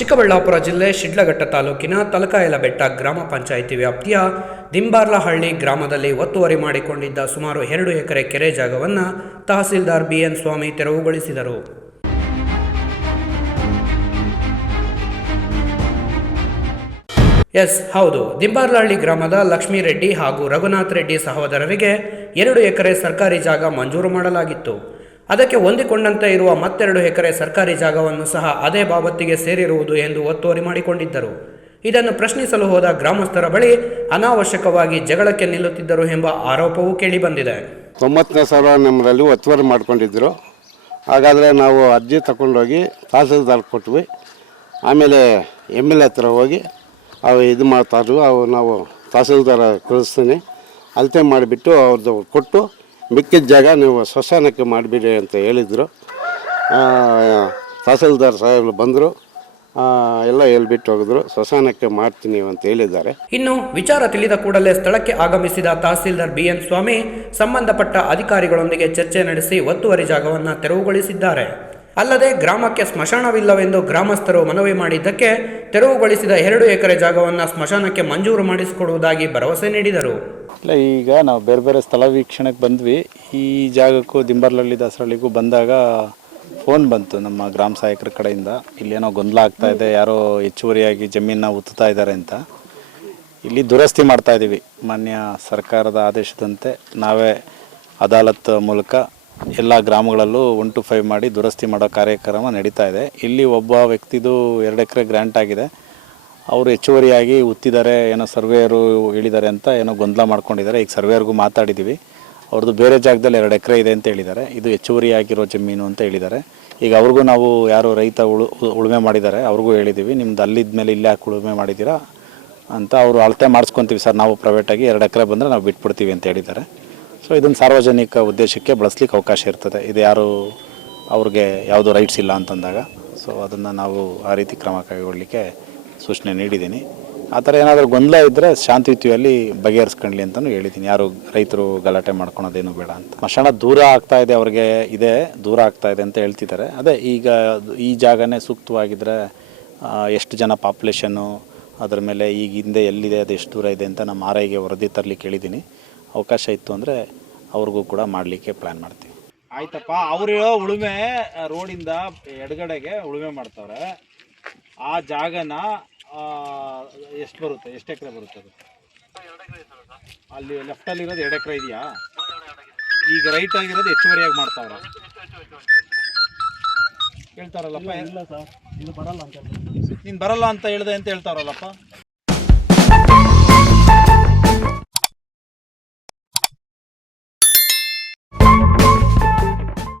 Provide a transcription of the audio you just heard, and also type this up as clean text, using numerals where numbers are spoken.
ಚಿಕ್ಕಬಳ್ಳಾಪುರ ಜಿಲ್ಲೆ ಶಿಡ್ಲಘಟ್ಟ ತಾಲೂಕಿನ ತಲಕಾಯಲಬೆಟ್ಟ ಗ್ರಾಮ ಪಂಚಾಯಿತಿ ವ್ಯಾಪ್ತಿಯ ದಿಂಬಾರ್ಲಹಳ್ಳಿ ಗ್ರಾಮದಲ್ಲಿ ಒತ್ತುವರಿ ಮಾಡಿಕೊಂಡಿದ್ದ ಸುಮಾರು 2 ಎಕರೆ ಕೆರೆ ಜಾಗವನ್ನು ತಹಸೀಲ್ದಾರ್ ಬಿಎನ್ ಸ್ವಾಮಿ ತೆರವುಗೊಳಿಸಿದರು. ಹೌದು, ದಿಂಬಾರ್ಲಹಳ್ಳಿ ಗ್ರಾಮದ ಲಕ್ಷ್ಮೀ ರೆಡ್ಡಿ ಹಾಗೂ ರಘುನಾಥ್ ರೆಡ್ಡಿ ಸಹೋದರರಿಗೆ 2 ಎಕರೆ ಸರ್ಕಾರಿ ಜಾಗ ಮಂಜೂರು ಮಾಡಲಾಗಿತ್ತು. ಅದಕ್ಕೆ ಹೊಂದಿಕೊಂಡಂತೆ ಇರುವ ಮತ್ತೆರಡು ಎಕರೆ ಸರ್ಕಾರಿ ಜಾಗವನ್ನು ಸಹ ಅದೇ ಬಾಬತ್ತಿಗೆ ಸೇರಿರುವುದು ಎಂದು ಒತ್ತುವರಿ ಮಾಡಿಕೊಂಡಿದ್ದರು. ಇದನ್ನು ಪ್ರಶ್ನಿಸಲು ಹೋದ ಗ್ರಾಮಸ್ಥರ ಬಳಿ ಅನಾವಶ್ಯಕವಾಗಿ ಜಗಳಕ್ಕೆ ನಿಲ್ಲುತ್ತಿದ್ದರು ಎಂಬ ಆರೋಪವೂ ಕೇಳಿಬಂದಿದೆ. 90ನೇ ಸಾವಿರ ನಮ್ಮಲ್ಲಿ ಒತ್ತುವರಿ ಮಾಡ್ಕೊಂಡಿದ್ದರು. ಹಾಗಾದರೆ ನಾವು ಅರ್ಜಿ ತಗೊಂಡೋಗಿ ತಹಸೀಲ್ದಾರ್ ಕೊಟ್ವಿ. ಆಮೇಲೆ MLA ಹತ್ರ ಹೋಗಿ ಅವು ಇದು ಮಾಡ್ತಾಯಿದ್ವು. ಅವು ನಾವು ತಹಸೀಲ್ದಾರ ಕಳಿಸ್ತೀನಿ ಅಳತೆ ಮಾಡಿಬಿಟ್ಟು ಅವ್ರದ್ದು ಕೊಟ್ಟು ಮಿಕ್ಕಿದ ಜಾಗ ನೀವು ಸ್ಮಶಾನಕ್ಕೆ ಮಾಡಿಬಿಡಿ ಅಂತ ಹೇಳಿದರು. ತಹಸೀಲ್ದಾರ್ ಸಾಹೇಬರು ಬಂದರು, ಎಲ್ಲ ಹೇಳ್ಬಿಟ್ಟು ಹೋಗಿದ್ರು. ಸ್ಮಶಾನಕ್ಕೆ ಮಾಡ್ತೀನಿ ಅಂತ ಹೇಳಿದ್ದಾರೆ. ಇನ್ನು ವಿಚಾರ ತಿಳಿದ ಕೂಡಲೇ ಸ್ಥಳಕ್ಕೆ ಆಗಮಿಸಿದ ತಹಸೀಲ್ದಾರ್ ಬಿಎನ್ ಸ್ವಾಮಿ ಸಂಬಂಧಪಟ್ಟ ಅಧಿಕಾರಿಗಳೊಂದಿಗೆ ಚರ್ಚೆ ನಡೆಸಿ ಒತ್ತುವರಿ ಜಾಗವನ್ನು ತೆರವುಗೊಳಿಸಿದ್ದಾರೆ. ಅಲ್ಲದೆ ಗ್ರಾಮಕ್ಕೆ ಸ್ಮಶಾನವಿಲ್ಲವೆಂದು ಗ್ರಾಮಸ್ಥರು ಮನವಿ ಮಾಡಿದ್ದಕ್ಕೆ ತೆರವುಗೊಳಿಸಿದ 2 ಎಕರೆ ಜಾಗವನ್ನು ಸ್ಮಶಾನಕ್ಕೆ ಮಂಜೂರು ಮಾಡಿಸಿಕೊಡುವುದಾಗಿ ಭರವಸೆ ನೀಡಿದರು. ಇಲ್ಲ, ಈಗ ನಾವು ಬೇರೆ ಬೇರೆ ಸ್ಥಳ ವೀಕ್ಷಣೆಗೆ ಬಂದ್ವಿ. ಈ ಜಾಗಕ್ಕೂ ದಿಂಬಾರ್ಲಹಳ್ಳಿ ದಾಸರಳ್ಳಿಗೂ ಬಂದಾಗ ಫೋನ್ ಬಂತು ನಮ್ಮ ಗ್ರಾಮ ಸಹಾಯಕರ ಕಡೆಯಿಂದ. ಇಲ್ಲೇನೋ ಗೊಂದಲ ಆಗ್ತಾ ಇದೆ, ಯಾರೋ ಹೆಚ್ಚುವರಿಯಾಗಿ ಜಮೀನನ್ನ ಉತ್ತಾ ಇದ್ದಾರೆ ಅಂತ. ಇಲ್ಲಿ ದುರಸ್ತಿ ಮಾಡ್ತಾ ಇದ್ದೀವಿ. ಮಾನ್ಯ ಸರ್ಕಾರದ ಆದೇಶದಂತೆ ನಾವೇ ಅದಾಲತ್ ಮೂಲಕ ಎಲ್ಲ ಗ್ರಾಮಗಳಲ್ಲೂ 1 to 5 ಮಾಡಿ ದುರಸ್ತಿ ಮಾಡೋ ಕಾರ್ಯಕ್ರಮ ನಡೀತಾ ಇದೆ. ಇಲ್ಲಿ ಒಬ್ಬ ವ್ಯಕ್ತಿದು 2 ಎಕರೆ ಗ್ರ್ಯಾಂಟ್ ಆಗಿದೆ. ಅವರು ಹೆಚ್ಚುವರಿಯಾಗಿ ಉತ್ತಿದ್ದಾರೆ, ಏನೋ ಸರ್ವೇಯರು ಹೇಳಿದ್ದಾರೆ ಅಂತ ಏನೋ ಗೊಂದಲ ಮಾಡ್ಕೊಂಡಿದ್ದಾರೆ. ಈಗ ಸರ್ವೇಯರ್ಗೂ ಮಾತಾಡಿದ್ದೀವಿ. ಅವ್ರದ್ದು ಬೇರೆ ಜಾಗದಲ್ಲಿ 2 ಎಕರೆ ಇದೆ ಅಂತ ಹೇಳಿದ್ದಾರೆ. ಇದು ಹೆಚ್ಚುವರಿಯಾಗಿರೋ ಜಮೀನು ಅಂತ ಹೇಳಿದ್ದಾರೆ. ಈಗ ಅವ್ರಿಗೂ ನಾವು ಯಾರು ರೈತ ಉಳುಮೆ ಮಾಡಿದ್ದಾರೆ ಅವ್ರಿಗೂ ಹೇಳಿದ್ದೀವಿ, ನಿಮ್ದು ಅಲ್ಲಿದ್ದ ಮೇಲೆ ಇಲ್ಲೇ ಯಾಕೆ ಉಳುಮೆ ಮಾಡಿದ್ದೀರಾ ಅಂತ. ಅವರು ಅಳತೆ ಮಾಡಿಸ್ಕೊತೀವಿ ಸರ್, ನಾವು ಪ್ರೈವೇಟಾಗಿ 2 ಎಕರೆ ಬಂದರೆ ನಾವು ಬಿಟ್ಬಿಡ್ತೀವಿ ಅಂತ ಹೇಳಿದ್ದಾರೆ. ಸೊ ಇದನ್ನು ಸಾರ್ವಜನಿಕ ಉದ್ದೇಶಕ್ಕೆ ಬಳಸ್ಲಿಕ್ಕೆ ಅವಕಾಶ ಇರ್ತದೆ. ಇದು ಯಾರು ಅವ್ರಿಗೆ ಯಾವುದೂ ರೈಟ್ಸ್ ಇಲ್ಲ ಅಂತಂದಾಗ ಸೊ ಅದನ್ನು ನಾವು ಆ ರೀತಿ ಕ್ರಮ ಕೈಗೊಳ್ಳಲಿಕ್ಕೆ ಸೂಚನೆ ನೀಡಿದ್ದೀನಿ. ಆ ಥರ ಏನಾದರೂ ಗೊಂದಲ ಇದ್ದರೆ ಶಾಂತಿಯುತಿಯಲ್ಲಿ ಬಗೆಹರಿಸ್ಕೊಳ್ಳಿ ಅಂತಲೂ ಹೇಳಿದ್ದೀನಿ. ಯಾರು ರೈತರು ಗಲಾಟೆ ಮಾಡ್ಕೊಳೋದೇನು ಬೇಡ ಅಂತ. ಸ್ಮಶಾನ ದೂರ ಆಗ್ತಾ ಇದೆ, ಅವ್ರಿಗೆ ದೂರ ಆಗ್ತಾ ಇದೆ ಅಂತ ಹೇಳ್ತಿದ್ದಾರೆ. ಅದೇ ಈಗ ಈ ಜಾಗನೇ ಸೂಕ್ತವಾಗಿದ್ದರೆ ಎಷ್ಟು ಜನ ಪಾಪ್ಯುಲೇಷನ್ನು, ಅದರ ಮೇಲೆ ಈಗ ಹಿಂದೆ ಎಲ್ಲಿದೆ, ಅದು ಎಷ್ಟು ದೂರ ಇದೆ ಅಂತ ನಮ್ಮ RIಗೆ ವರದಿ ತರಲಿಕ್ಕೆ ಹೇಳಿದ್ದೀನಿ. ಅವಕಾಶ ಇತ್ತು ಅಂದರೆ ಅವ್ರಿಗೂ ಕೂಡ ಮಾಡಲಿಕ್ಕೆ ಪ್ಲ್ಯಾನ್ ಮಾಡ್ತೀವಿ. ಆಯ್ತಪ್ಪ, ಅವರು ಉಳುಮೆ ರೋಡಿಂದ ಎಡಗಡೆಗೆ ಉಳುಮೆ ಮಾಡ್ತಾವ್ರೆ. ಆ ಜಾಗನ ಎಷ್ಟು ಬರುತ್ತೆ, ಎಷ್ಟು ಎಕರೆ ಬರುತ್ತೆ ಅದು? ಅಲ್ಲಿ ಲೆಫ್ಟಲ್ಲಿ ಇರೋದು 2 ಎಕರೆ ಇದೆಯಾ? ಈಗ ರೈಟ್ ಆಗಿರೋದು ಹೆಚ್ಚುವರಿಯಾಗಿ ಮಾಡ್ತಾವ್ರೆ ಹೇಳ್ತಾರಲ್ಲಪ್ಪ. ಇಲ್ಲ ಸರ್, ಇದು ಬರಲ್ಲ ಅಂತ. ನೀನು ಬರಲ್ಲ ಅಂತ ಹೇಳಿದೆ ಅಂತ ಹೇಳ್ತಾರಲ್ಲಪ್ಪ.